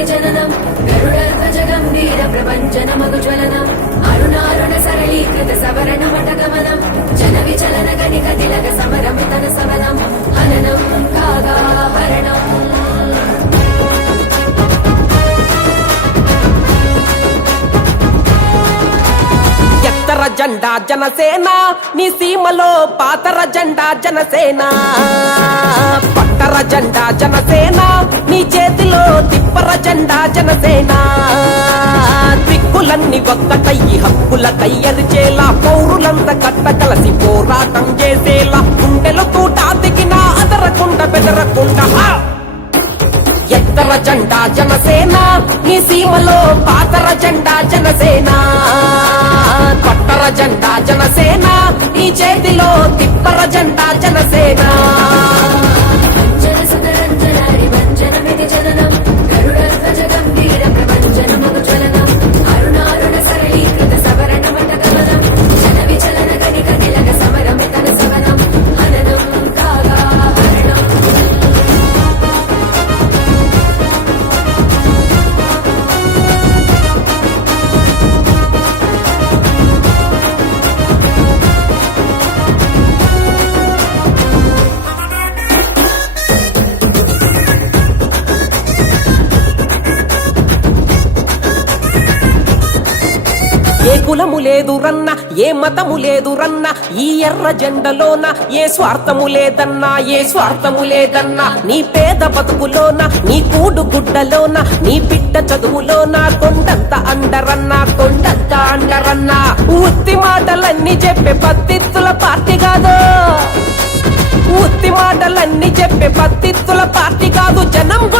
ప్రపంచనమితి జననం. గరుడధ్వజగంభీర ప్రపంచనమగు జ్వలనం. అరుణారుణ సరళీకృత సవరణ మటగమనం జన విచలన గణిక తిలక సమరమితన సవనం హననం కాగా హరణం. ఎత్తర జెండా జనసేన నీ సీమలో పాతర జెండా జనసేన. పట్టర జెండా జనసేన. జెండా జనసేన. దిక్కులన్నీ ఒక్కటయ్యి హక్కుల కయ్యరిచేలా పౌరులంత కట్ట కలసి పోరాటం చేసేలా. గుండెలు తూట దిగిన అదరకుండా బెదరకుండా ఎత్తర జెండా జనసేన నీ సీమలో పాతర జెండా జనసేన. పట్టర జెండా జనసేన నీ చేతిలో తిప్పర జెండా జనసేన. కులము లేదు రన్న ఏ మతము లేదు రన్న ఈ ఎర్ర జెండలోన ఏ స్వార్థము లేదన్నా ఏ స్వార్థము లేదన్నా నీ పేద బతుకులోన నీ కూడు గుడ్డలోన నీ బిడ్డ చదువులోన కొండంత అండరన్న కొండంత అండరన్నా. ఉత్తి మాటలన్నీ చెప్పే పత్తిత్తుల పార్టీ కాదు. ఉత్తి మాటలన్నీ చెప్పే పత్తిత్తుల పార్టీ కాదు. జనం